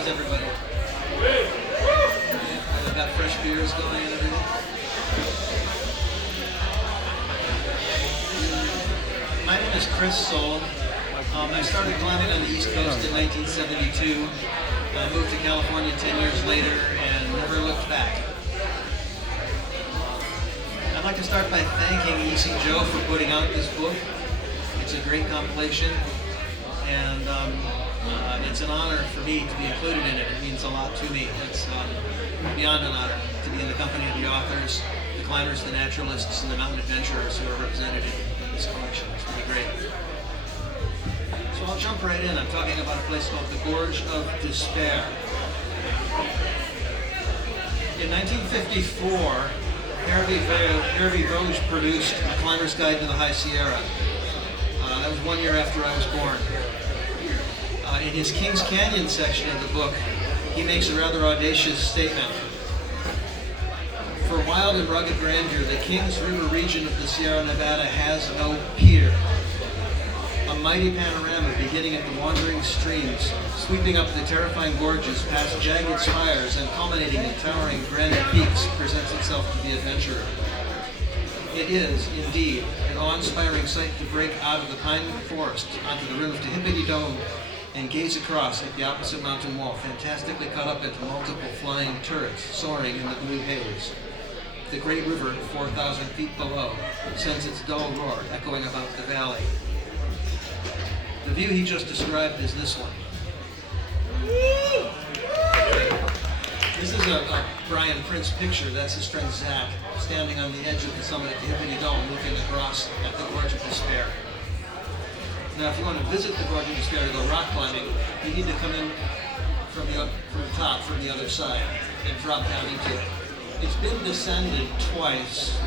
How's everybody? I've got fresh beers going and everything. My name is Kristian Solem. I started climbing on the East Coast in 1972. I moved to California 10 years later and never looked back. I'd like to start by thanking AAC Joe for putting out this book. It's a great compilation, and it's an honor for me to be included in it. It means a lot to me. It's beyond an honor to be in the company of the authors, the climbers, the naturalists, and the mountain adventurers who are represented in this collection. It's really great. So I'll jump right in. I'm talking about a place called the Gorge of Despair. In 1954, Hervé Vosges produced A Climber's Guide to the High Sierra. That was 1 year after I was born. In his Kings Canyon section of the book, he makes a rather audacious statement. For wild and rugged grandeur, the Kings River region of the Sierra Nevada has no peer. A mighty panorama beginning at the wandering streams, sweeping up the terrifying gorges past jagged spires and culminating in towering granite peaks presents itself to the adventurer. It is, indeed, an awe-inspiring sight to break out of the pine forest onto the rim of Taproom Dome and gaze across at the opposite mountain wall, fantastically cut up into multiple flying turrets soaring in the blue haze. The great river, 4,000 feet below, sends its dull roar echoing about the valley. The view he just described is this one. This is a Brian Prince picture. That's his friend Zach, standing on the edge of the summit of the Taproom Dome, looking across at the Gorge of Despair. Now, if you want to visit the Gorge of Despair to go rock climbing, you need to come in from the top, from the other side, and drop down into it. It's been descended twice.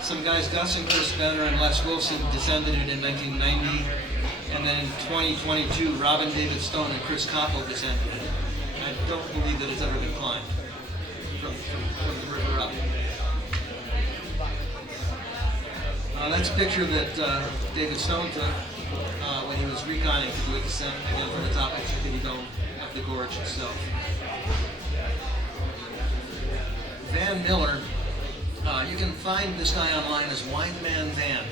Some guys, Gus and Chris Benner and Les Wilson, descended it in 1990, and then in 2022, Robin David Stone and Chris Koppel descended it. I don't believe that it's ever been climbed from the river up. That's a picture that David Stone took when he was reconning to do a descent again from the top of the Taproom Dome of the gorge itself. Van Miller, you can find this guy online as Windman Van.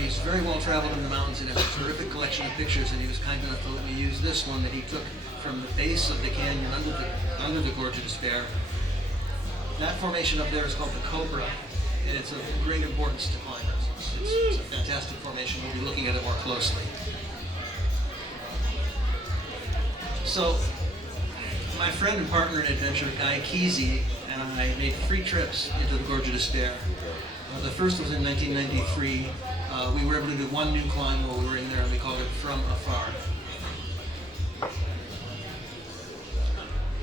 He's very well traveled in the mountains and has a terrific collection of pictures, and he was kind enough to let me use this one that he took from the base of the canyon under the Gorge of Despair. That formation up there is called the Cobra, and it's of great importance to climbers. It's a fantastic formation. We'll be looking at it more closely. So, my friend and partner in adventure, Guy Kesey, and I made 3 trips into the Gorge of Despair. The first was in 1993. We were able to do one new climb while we were in there, and we called it From Afar.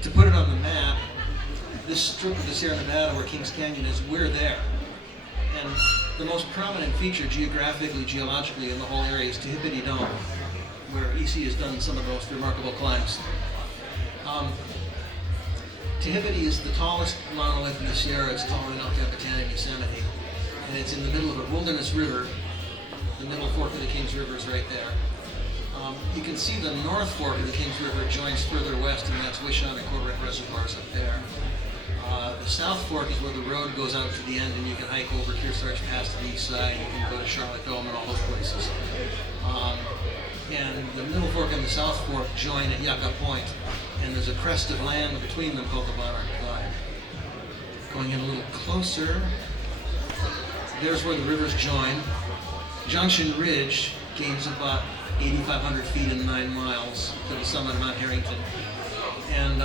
To put it on the map, this strip of the Sierra Nevada where Kings Canyon is, we're there. And the most prominent feature geographically, geologically in the whole area is Taproom Dome, where AAC has done some of the most remarkable climbs. Taproom is the tallest monolith in the Sierra. It's taller than El Capitan in Yosemite. And it's in the middle of a wilderness river. The middle fork of the Kings River is right there. You can see the north fork of the Kings River joins further west, and that's Wishon and Cormorant reservoirs up there. The south fork is where the road goes out to the end, and you can hike over Kearsarge Pass to the east side. You can go to Charlotte Dome and all those places. And the middle fork and the south fork join at Yucca Point, and there's a crest of land between them called the Monarch Divide. Going in a little closer, there's where the rivers join. Junction Ridge gains about 8,500 feet in 9 miles to the summit of Mount Harrington. And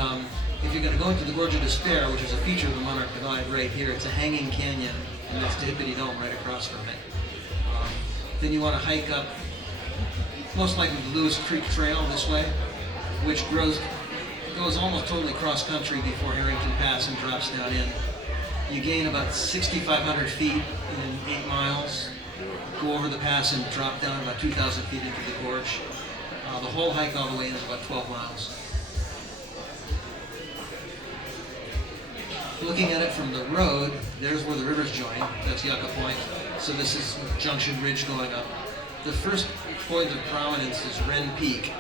if you're going to go into the Gorge of Despair, which is a feature of the Monarch Divide right here, it's a hanging canyon, and that's Taproom Dome right across from it. Then you want to hike up, most likely the Lewis Creek Trail this way, which goes almost totally cross-country before Harrington Pass and drops down in. You gain about 6,500 feet in 8 miles, go over the pass and drop down about 2,000 feet into the gorge. The whole hike all the way in is about 12 miles. Looking at it from the road, there's where the rivers join. That's Yucca Point. So this is Junction Ridge going up. The first point of prominence is Wren Peak.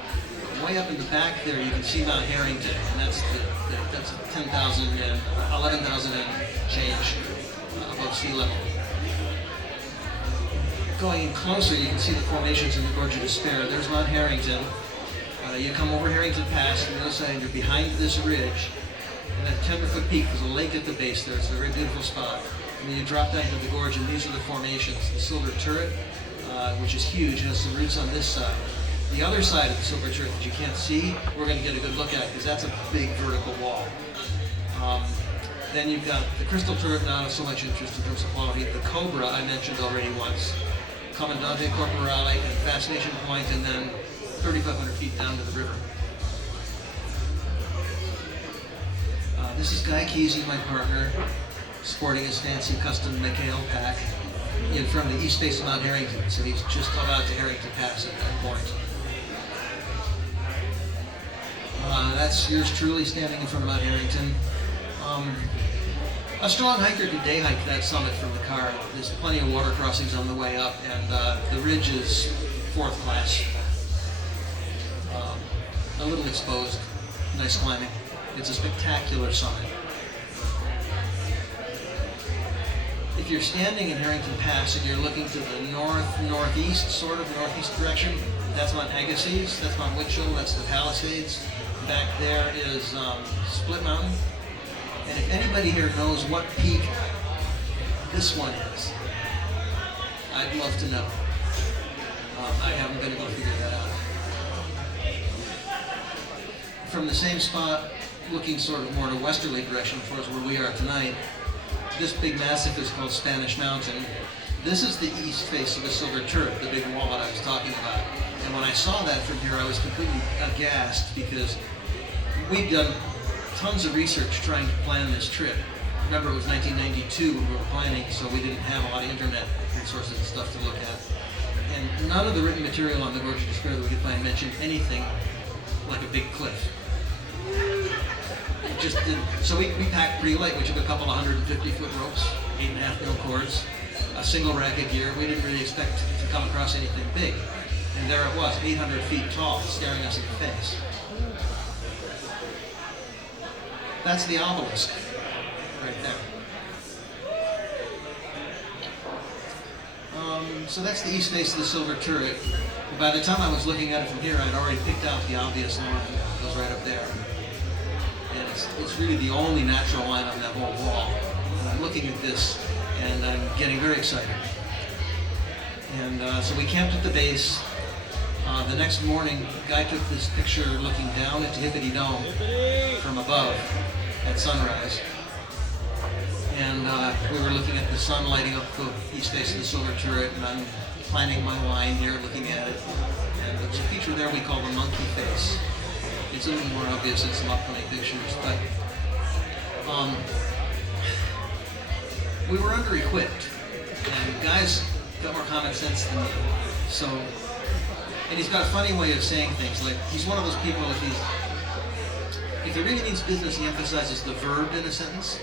way up in the back there, you can see Mount Harrington, and that's 10,000 and 11,000 and change above sea level. Going in closer, you can see the formations in the Gorge of Despair. There's Mount Harrington. You come over Harrington Pass on the other side, and you're behind this ridge. And that Tenderfoot Peak, there's a lake at the base there. It's a very beautiful spot. And then you drop down into the gorge, and these are the formations. The Silver Turret, which is huge, has some roots on this side. The other side of the Silver Turret that you can't see, we're going to get a good look at because that's a big vertical wall. Then you've got the Crystal Turret, not of so much interest in terms of quality. The Cobra, I mentioned already once. Comandante Corporale and Fascination Point, and then 3,500 feet down to the river. This is Guy Kesey, my partner, sporting his fancy custom McHale pack in front of the east face of Mount Harrington. So he's just about to Harrington Pass at that point. That's yours truly standing in front of Mount Harrington. A strong hiker could day hike that summit from the car. There's plenty of water crossings on the way up, and the ridge is fourth class. A little exposed, nice climbing. It's a spectacular summit. If you're standing in Harrington Pass and you're looking to the northeast, sort of northeast direction, that's Mount Agassiz, that's Mount Winchell, that's the Palisades. Back there is Split Mountain. And if anybody here knows what peak this one is, I'd love to know. I haven't been able to figure that out. From the same spot, looking sort of more in a westerly direction towards where we are tonight, this big massif is called Spanish Mountain. This is the east face of the Silver Turret, the big wall that I was talking about. And when I saw that from here, I was completely aghast because we'd done tons of research trying to plan this trip. Remember, it was 1992 when we were planning, so we didn't have a lot of internet resources and stuff to look at. And none of the written material on the Gorge of Despair that we could find mentioned anything like a big cliff. It just didn't. So we packed pretty light. We took a couple of 150-foot ropes, 8.5 mil cords, a single rack of gear. We didn't really expect to come across anything big. And there it was, 800 feet tall, staring us in the face. That's the obelisk, right there. So that's the east face of the Silver Turret. By the time I was looking at it from here, I'd already picked out the obvious line that goes right up there. And it's really the only natural line on that whole wall. And I'm looking at this, and I'm getting very excited. And so we camped at the base. The next morning, a guy took this picture looking down at Hippity Dome from above at sunrise. And we were looking at the sun lighting up the east face of the Silver Turret, and I'm planning my line here, looking at it. And there's a feature there we call the monkey face. It's a little more obvious in some upcoming pictures, but we were under-equipped, and guys got more common sense than me. So, and he's got a funny way of saying things. Like, he's one of those people, if he really means business, he emphasizes the verb in a sentence.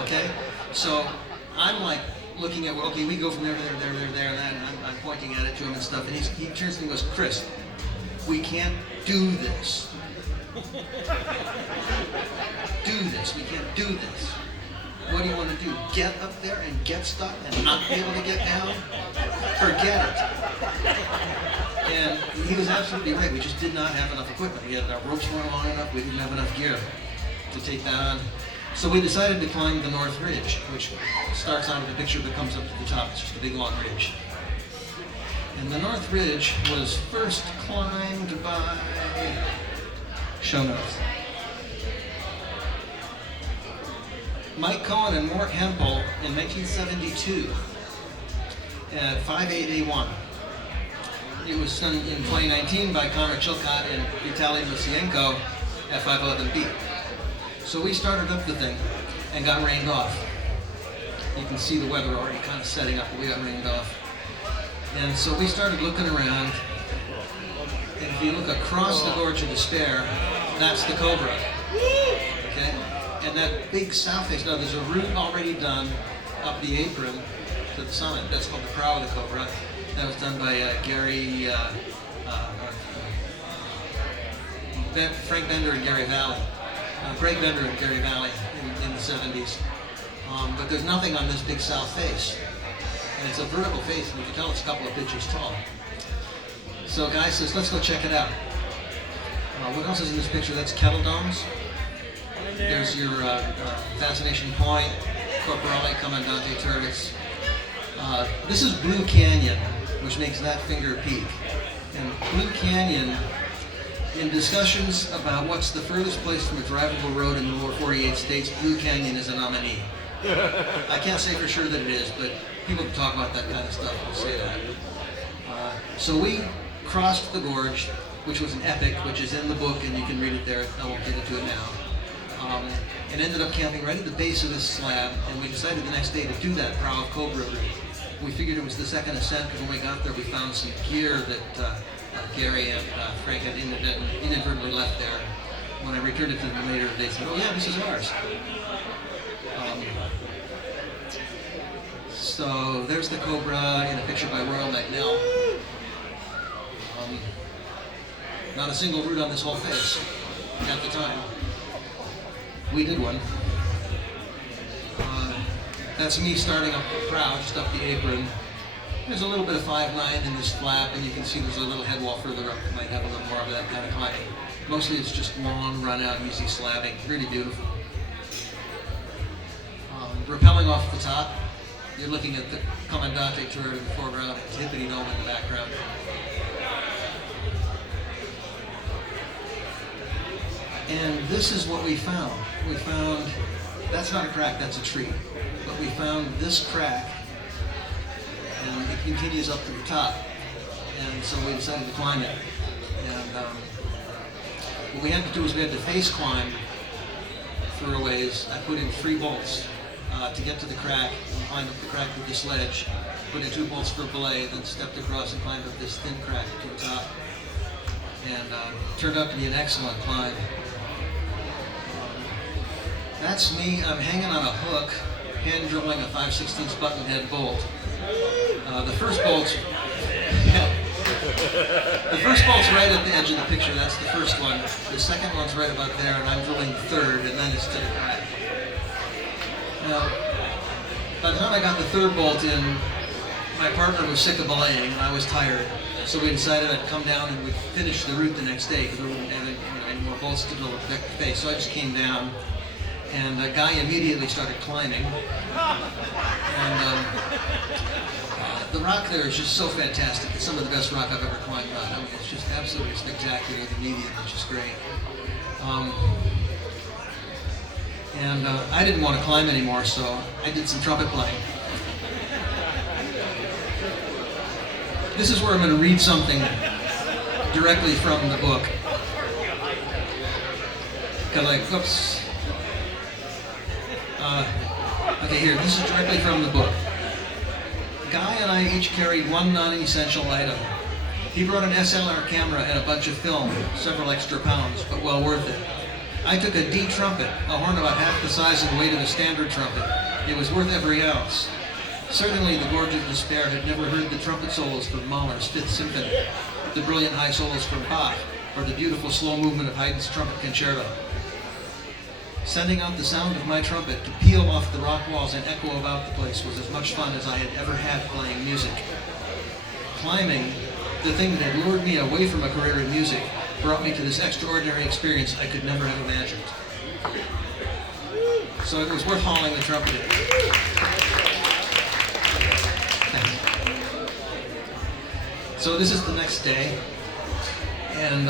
Okay? So I'm like looking at, well, okay, we go from there to there, and I'm pointing at it to him and stuff, and he turns to me and goes, Chris, we can't do this. We can't do this. What do you want to do? Get up there and get stuck and not be able to get down? Forget it. And he was absolutely right. We just did not have enough equipment. Our ropes weren't long enough. We didn't have enough gear to take that on. So we decided to climb the North Ridge, which starts out of the picture but comes up to the top. It's just a big long ridge. And the North Ridge was first climbed by show notes. Mike Cohen and Mort Hempel in 1972 at 58A1. It was done in 2019 by Connor Chilcott and Vitaly Musienko at 511B. So we started up the thing and got rained off. You can see the weather already kind of setting up, but we got rained off. And so we started looking around, and if you look across the Gorge of Despair, that's the Cobra. Okay? And that big south face, now there's a route already done up the apron to the summit. That's called the Prow of the Cobra. That was done by Gary Frank Bender and Gary Valley. Greg Bender and Gary Valley in the 70s. But there's nothing on this big south face. And it's a vertical face, and you can tell it's a couple of inches tall. So Guy says, let's go check it out. What else is in this picture? That's kettle domes. There's your Fascination Point, Corporale, Comandante Turrets. This is Blue Canyon, which makes that finger peak. And Blue Canyon, in discussions about what's the furthest place from a drivable road in the lower 48 states, Blue Canyon is a nominee. I can't say for sure that it is, but people can talk about that kind of stuff and say that. So we crossed the gorge, which was an epic, which is in the book, and you can read it there. I won't get into it now. And ended up camping right at the base of this slab, and we decided the next day to do that Prow of Cobra route. We figured it was the second ascent, because when we got there we found some gear that Gary and Frank had inadvertently left there. When I returned it to them later, they said, oh yeah, this is ours. So there's the Cobra in a picture by Royal McNeil. Not a single route on this whole face at the time. We did one. That's me starting up the prow, just up the apron. There's a little bit of 5'9" in this flap, and you can see there's a little head wall further up that might have a little more of that kind of climbing. Mostly it's just long, run out, easy slabbing. Really beautiful. Rappelling off the top, you're looking at the Comandante turret in the foreground and Tippity Dome in the background. And this is what we found. We found, that's not a crack, that's a tree. But we found this crack, and it continues up to the top. And so we decided to climb it. And what we had to do is we had to face climb for a ways. I put in 3 bolts to get to the crack, and climbed up the crack with the sledge, put in 2 bolts for belay, then stepped across and climbed up this thin crack to the top. And turned out to be an excellent climb. That's me. I'm hanging on a hook, hand drilling a 5/16 button head bolt. The first bolt's right at the edge of the picture. That's the first one. The second one's right about there, and I'm drilling the third, and then it's to the crack. Now, by the time I got the third bolt in, my partner was sick of belaying, and I was tired. So we decided I'd come down and we'd finish the route the next day because there wouldn't have any more bolts to drill to protect the face. So I just came down, and a guy immediately started climbing. And the rock there is just so fantastic. It's some of the best rock I've ever climbed on. I mean, it's just absolutely spectacular, the medium, which is great. I didn't want to climb anymore, so I did some trumpet playing. This is where I'm going to read something directly from the book. Oops. Okay, here, this is directly from the book. Guy and I each carried one non-essential item. He brought an SLR camera and a bunch of film, several extra pounds, but well worth it. I took a D trumpet, a horn about half the size and weight of a standard trumpet. It was worth every ounce. Certainly the Gorge of Despair had never heard the trumpet solos from Mahler's Fifth Symphony, the brilliant high solos from Bach, or the beautiful slow movement of Haydn's Trumpet Concerto. Sending out the sound of my trumpet to peal off the rock walls and echo about the place was as much fun as I had ever had playing music. Climbing, the thing that had lured me away from a career in music, brought me to this extraordinary experience I could never have imagined. So it was worth hauling the trumpet in. So this is the next day, and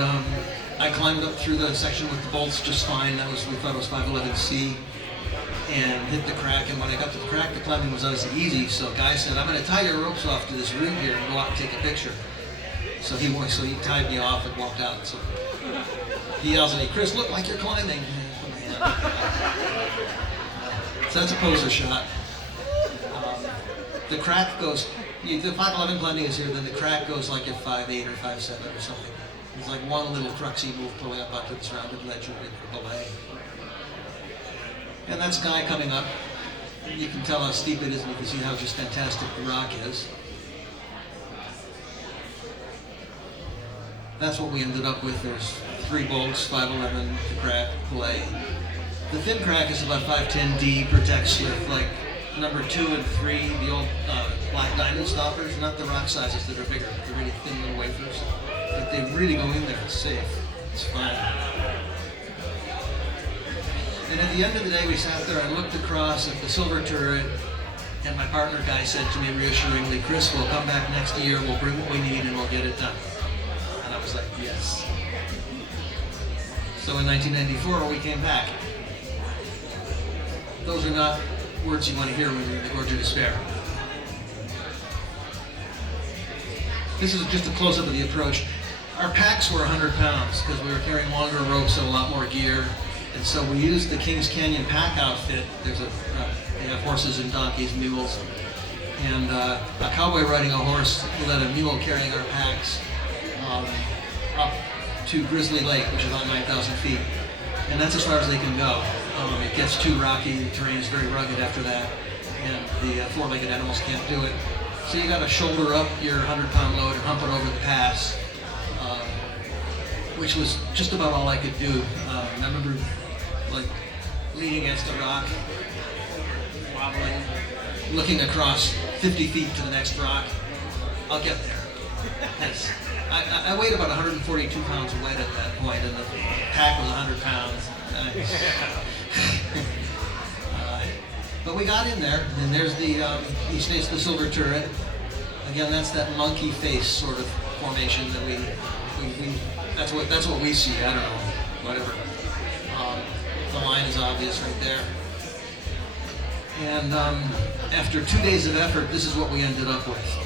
I climbed up through the section with the bolts just fine. We thought it was 511C, and hit the crack. And when I got to the crack, the climbing was not as easy. So a guy said, "I'm going to tie your ropes off to this root here and go out and take a picture." So he tied me off and walked out. So he yells at me, "Chris, look like you're climbing." So that's a poser shot. The crack goes. The 511 blending is here, then the crack goes like at 5'8" or 5'7" or something. It's like one little truxy move pulling up onto this rounded ledge with a belay. And that's Guy coming up. You can tell how steep it is, and you can see how just fantastic the rock is. That's what we ended up with. There's 3 bolts, 511 to crack, play. The thin crack is about 510D, protects with like number 2 and 3, the old black diamond stoppers, not the rock sizes that are bigger, but the really thin little wafers. But they really go in there, it's safe, it's fine. And at the end of the day, we sat there and looked across at the silver turret, and my partner guy said to me reassuringly, "Chris, we'll come back next year, we'll bring what we need, and we'll get it done." And I was like, yes. So in 1994, we came back. Those are not words you want to hear when you're in the gorge of despair. This is just a close-up of the approach. Our packs were 100 pounds because we were carrying longer ropes and a lot more gear. And so we used the Kings Canyon pack outfit. They have horses and donkeys, mules. And a cowboy riding a horse led a mule carrying our packs up to Grizzly Lake, which is about 9,000 feet. And that's as far as they can go. It gets too rocky, the terrain is very rugged after that, and the 4-legged animals can't do it. So you got to shoulder up your 100-pound load and hump it over the pass, which was just about all I could do. I remember like leaning against a rock, wobbling, looking across 50 feet to the next rock. I'll get there. Yes. I weighed about 142 pounds wet at that point, and the pack was 100 pounds. But we got in there, and there's the East Face, the silver turret. Again, that's that monkey face sort of formation that we that's what we see. I don't know, whatever. The line is obvious right there. And after 2 days of effort, this is what we ended up with.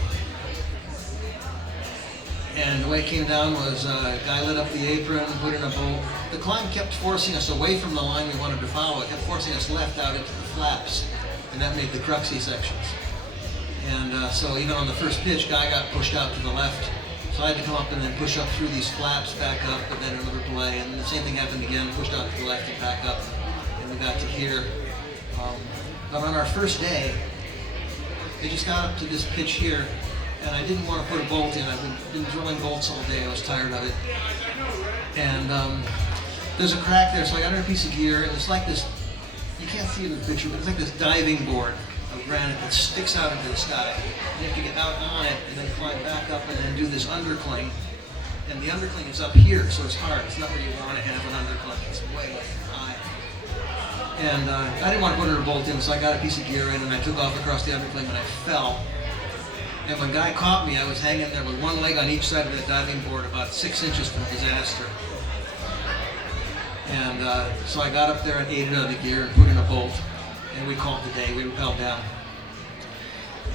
And the way it came down was a guy lit up the apron, put in a bolt. The climb kept forcing us away from the line we wanted to follow. It kept forcing us left out into the flaps, and that made the cruxy sections. And so even on the first pitch, guy got pushed out to the left. So I had to come up and then push up through these flaps, back up, and then another play. And the same thing happened again, pushed out to the left and back up. And we got to here. But on our first day, they just got up to this pitch here, and I didn't want to put a bolt in. I've been drilling bolts all day. I was tired of it. And there's a crack there, so I got in a piece of gear, and it's like this, you can't see it in the picture, but it's like this diving board of granite that sticks out into the sky. You have to get out on it, and then climb back up, and then do this undercling. And the undercling is up here, so it's hard. It's not where you want to have an undercling. It's way high. And I didn't want to put a bolt in, so I got a piece of gear in, and I took off across the undercling, and I fell. And when Guy caught me, I was hanging there with one leg on each side of the diving board, about 6 inches from disaster. And so I got up there and ate it out of the gear and put in a bolt, and we called the day. We rappelled down.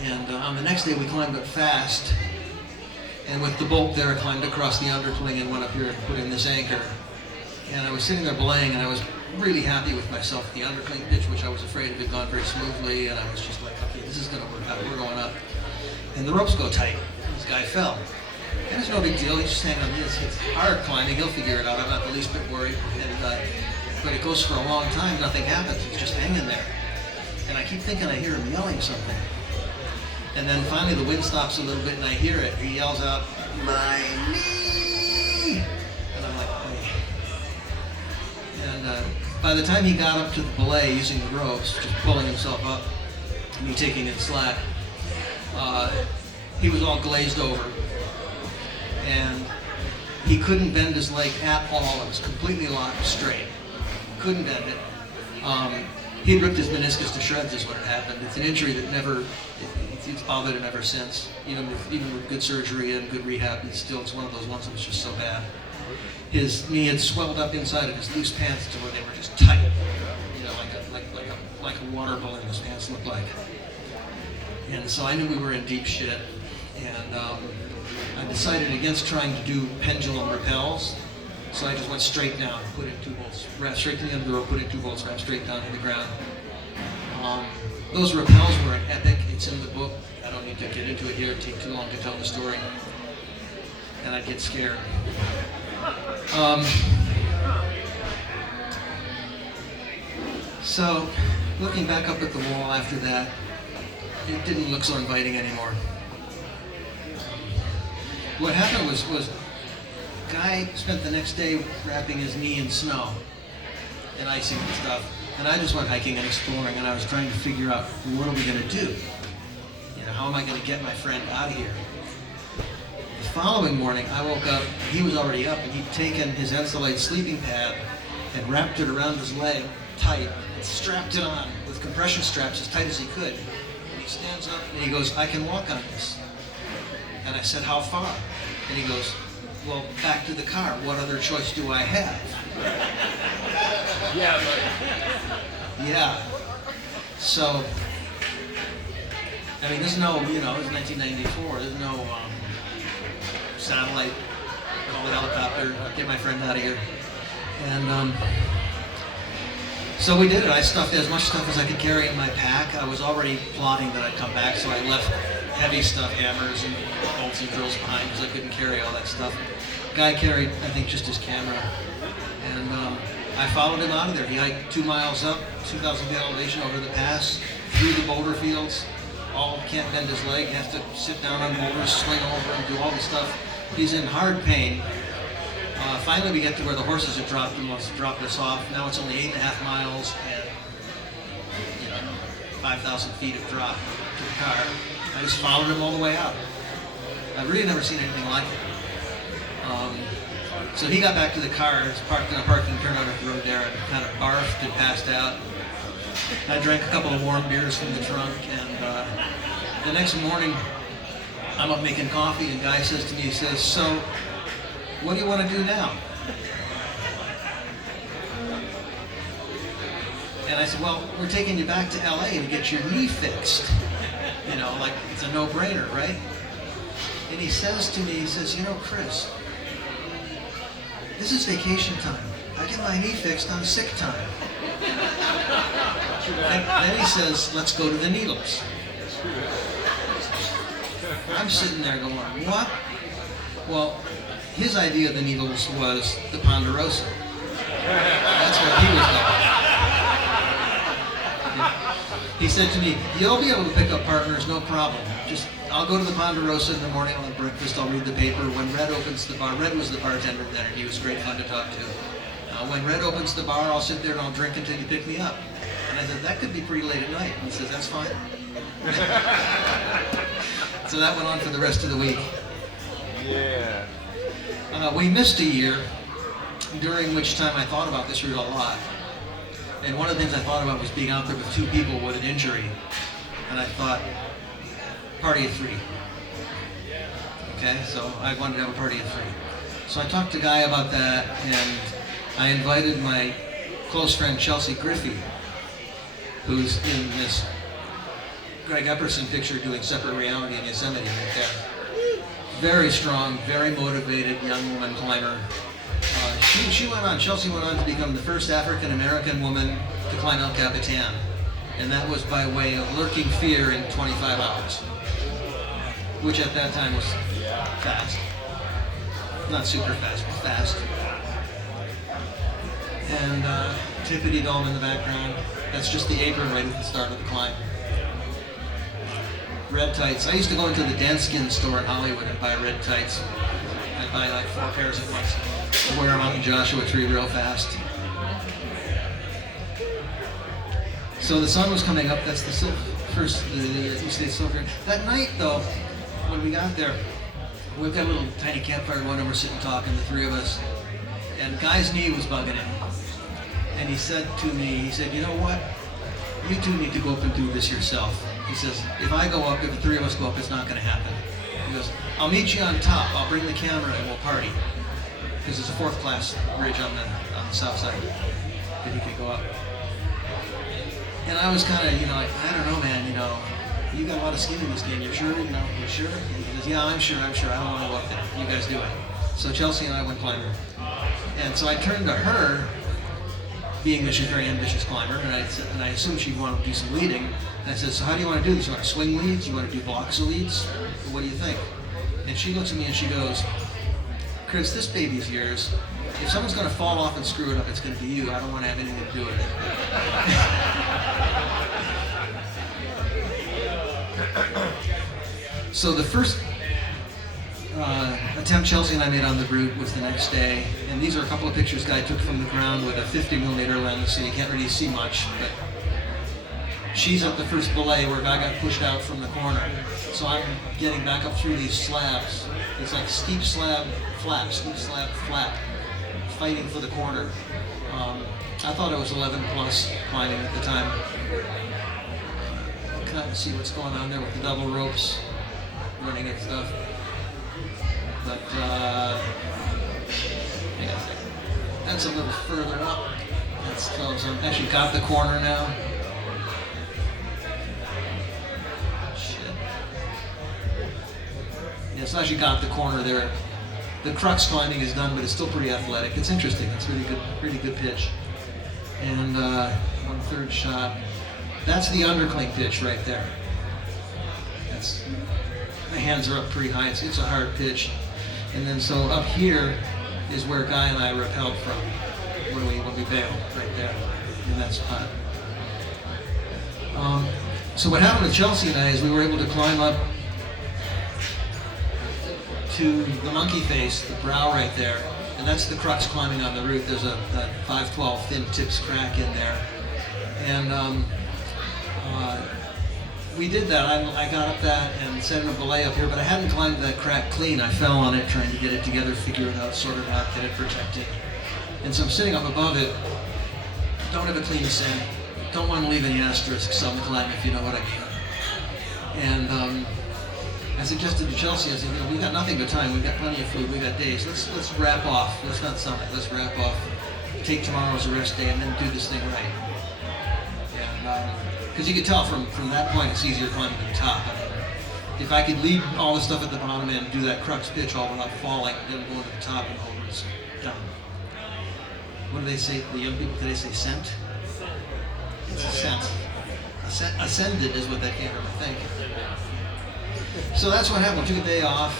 And on the next day, we climbed up fast, and with the bolt there, I climbed across the undercling and went up here and put in this anchor. And I was sitting there belaying, and I was really happy with myself. The undercling pitch, which I was afraid had gone very smoothly, and I was just like, okay, this is going to work out. We're going up. And the ropes go tight. This guy fell. And it's no big deal. He's just hanging on this. It's hard climbing. He'll figure it out. I'm not the least bit worried. And but it goes for a long time. Nothing happens. He's just hanging there. And I keep thinking I hear him yelling something. And then finally the wind stops a little bit, and I hear it. He yells out, "My knee!" And I'm like, "Hey." And by the time he got up to the belay using the ropes, just pulling himself up, me taking it slack, he was all glazed over, and he couldn't bend his leg at all. It was completely locked straight. Couldn't bend it. He'd ripped his meniscus to shreds is what had happened. It's an injury that it's bothered him ever since. Even with good surgery and good rehab, it's one of those ones that was just so bad. His knee had swelled up inside of his loose pants to where they were just tight. You know, like a water balloon his pants looked like. And so I knew we were in deep shit, and I decided against trying to do pendulum rappels, so I just went straight down, put in 2 bolts, wrapped straight to the end of the rope, put in 2 bolts, wrapped straight down to the ground. Those rappels were an epic. It's in the book. I don't need to get into it here. It'd take too long to tell the story, and I'd get scared. So, looking back up at the wall after that, it didn't look so inviting anymore. What happened was guy spent the next day wrapping his knee in snow and icing and stuff. And I just went hiking and exploring, and I was trying to figure out, what are we going to do? You know, how am I going to get my friend out of here? The following morning, I woke up, he was already up, and he'd taken his Ensolite sleeping pad and wrapped it around his leg tight and strapped it on with compression straps as tight as he could. And he stands up and he goes, I can walk on this. And I said, how far? And he goes, well, back to the car. What other choice do I have? Yeah, Yeah. So, I mean, there's no, you know, it was 1994. There's no satellite, call the helicopter, get my friend out of here. And so we did it. I stuffed as much stuff as I could carry in my pack. I was already plotting that I'd come back, so I left heavy stuff, hammers and bolts and drills behind because I couldn't carry all that stuff. Guy carried, I think, just his camera. And I followed him out of there. He hiked 2 miles up, 2,000 feet elevation over the pass, through the boulder fields. All can't bend his leg, has to sit down on boulders, swing over and do all this stuff. He's in hard pain. Finally, we get to where the horses had dropped us off. Now it's only 8.5 miles and 5,000 feet of drop to the car. I just followed him all the way out. I've really never seen anything like it. So he got back to the car, was parked in a parking turnout at the road there, and kind of barfed and passed out. I drank a couple of warm beers from the trunk, and the next morning, I'm up making coffee, and Guy says to me, he says, so, what do you want to do now? And I said, well, we're taking you back to LA to get your knee fixed. You know, like, it's a no-brainer, right? And he says to me, he says, you know, Chris, this is vacation time. I get my knee fixed on sick time. And then he says, let's go to the Needles. I'm sitting there going, what? Well, his idea of the Needles was the Ponderosa. That's where he was going. He said to me, you'll be able to pick up partners, no problem. Just, I'll go to the Ponderosa in the morning, I'll have breakfast, I'll read the paper. When Red opens the bar, Red was the bartender then, and he was great fun to talk to. When Red opens the bar, I'll sit there and I'll drink until you pick me up. And I said, that could be pretty late at night. And he says, that's fine. So that went on for the rest of the week. Yeah. We missed a year, during which time I thought about this route a lot. And one of the things I thought about was being out there with 2 people with an injury. And I thought, party of 3. Okay, so I wanted to have a party of 3. So I talked to Guy about that, and I invited my close friend Chelsea Griffey, who's in this Greg Epperson picture doing Separate Reality in Yosemite right there. Very strong, very motivated young woman climber. Chelsea went on to become the first African-American woman to climb El Capitan. And that was by way of lurking fear in 25 hours. Which at that time was fast. Not super fast, but fast. And Tippity Dome in the background. That's just the apron right at the start of the climb. Red tights. I used to go into the Danskin store in Hollywood and buy red tights. I'd buy like 4 pairs at once. I'd wear them on the Joshua Tree real fast. So the sun was coming up. That's the East State Silver. That night, though, when we got there, we've got a little tiny campfire going and we're sitting talking, the 3 of us. And Guy's knee was bugging him. And he said to me, he said, you know what? You 2 need to go up and do this yourself. He says, if I go up, if the 3 of us go up, it's not going to happen. He goes, I'll meet you on top. I'll bring the camera and we'll party. Because it's a 4th class bridge on the south side that he could go up. And I was kind of, like, I don't know, man, you got a lot of skin in this game. You're sure? You're sure? And he goes, yeah, I'm sure. I don't want to go up there. You guys do it. So Chelsea and I went climbing. And so I turned to her, being that she's a very ambitious climber, and I assumed she'd want to do some leading. And I said, so how do you want to do this? You want to swing leads? You want to do blocks of leads? What do you think? And she looks at me and she goes, Chris, this baby's yours. If someone's going to fall off and screw it up, it's going to be you. I don't want to have anything to do with it. So the first attempt Chelsea and I made on the route was the next day, and these are a couple of pictures Guy took from the ground with a 50mm lens, so you can't really see much, but she's at the first belay where Guy got pushed out from the corner. So I'm getting back up through these slabs. It's like steep slab, flap, fighting for the corner. I thought it was 11 plus climbing at the time. Kind of see what's going on there with the double ropes, running and stuff. But yeah, that's a little further up. That's Clovis. I've actually got the corner now. Yeah, so I actually got the corner there. The crux climbing is done, but it's still pretty athletic. It's interesting. It's really good pitch. And one third shot. That's the undercling pitch right there. That's, my hands are up pretty high. It's a hard pitch. And then so up here is where Guy and I rappelled from when we bailed, right there in that spot. So what happened with Chelsea and I is we were able to climb up to the monkey face, the brow right there, and that's the crux climbing on the route. There's a 512 thin tips crack in there, and we did that. I got up that and set in a belay up here, but I hadn't climbed that crack clean. I fell on it trying to get it together, figure it out, sort it out, get it protected. And so I'm sitting up above it, don't have a clean ascent, don't want to leave any asterisks on the climb, if you know what I mean. And I suggested to Chelsea, I said, we've got nothing but time, we've got plenty of food, we've got days, let's wrap off, let's not summit, let's wrap off, take tomorrow as a rest day, and then do this thing right. And because you could tell from that point it's easier climbing to the top. I mean, if I could leave all the stuff at the bottom and do that crux pitch all without falling, then go to the top and hold it down. What do they say, the young people today say scent? It's ascent. Ascended is what that came from, I think. So that's what happened. We took a day off.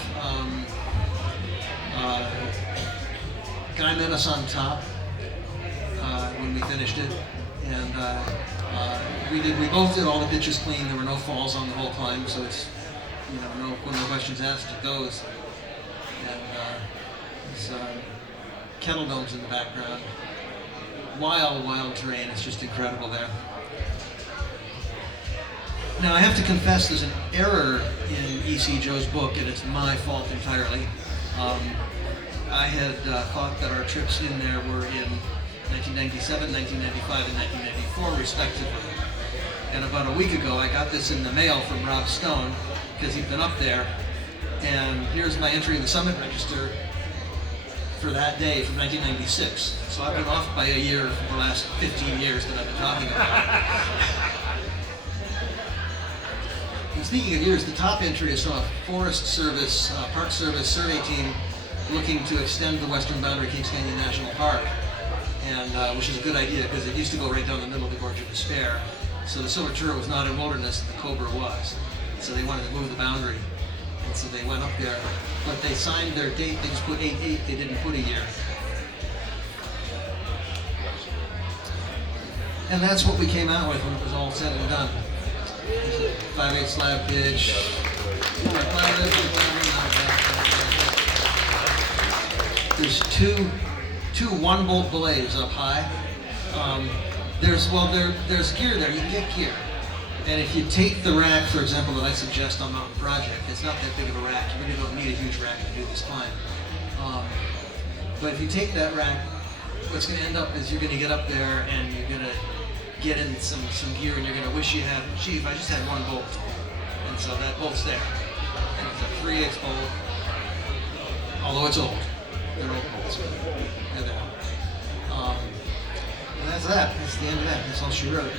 Guy met us on top when we finished it, and we both did all the pitches clean. There were no falls on the whole climb, so it's no questions asked. It goes. And it's kettle domes in the background. Wild terrain. It's just incredible there. Now I have to confess there's an error in E.C. Joe's book, and it's my fault entirely. I had thought that our trips in there were in 1997, 1995, and 1994 respectively. And about a week ago I got this in the mail from Rob Stone, because he'd been up there, and here's my entry in the Summit Register for that day from 1996. So I've been off by a year for the last 15 years that I've been talking about. And speaking of years, the top entry is from a Forest Service, Park Service survey team looking to extend the western boundary of Kings Canyon National Park, and which is a good idea because it used to go right down the middle of the Gorge of Despair. So the silver turtle was not in wilderness, the cobra was. So they wanted to move the boundary, and so they went up there. But they signed their date, they just put 8/8, they didn't put a year. And that's what we came out with when it was all said and done. 5/8 slab pitch. There's two 1-bolt belays up high. There's gear there. You can get gear. And if you take the rack, for example, that I suggest on Mountain Project, it's not that big of a rack. You really don't need a huge rack to do this climb. But if you take that rack, what's going to end up is you're going to get up there and you're going to get in some gear, and you're going to wish you had, gee, if I just had 1 bolt. And so that bolt's there. And it's a 3/8 bolt, although it's old. They're old bolts. They're there. And that's that. That's the end of that. That's all she wrote.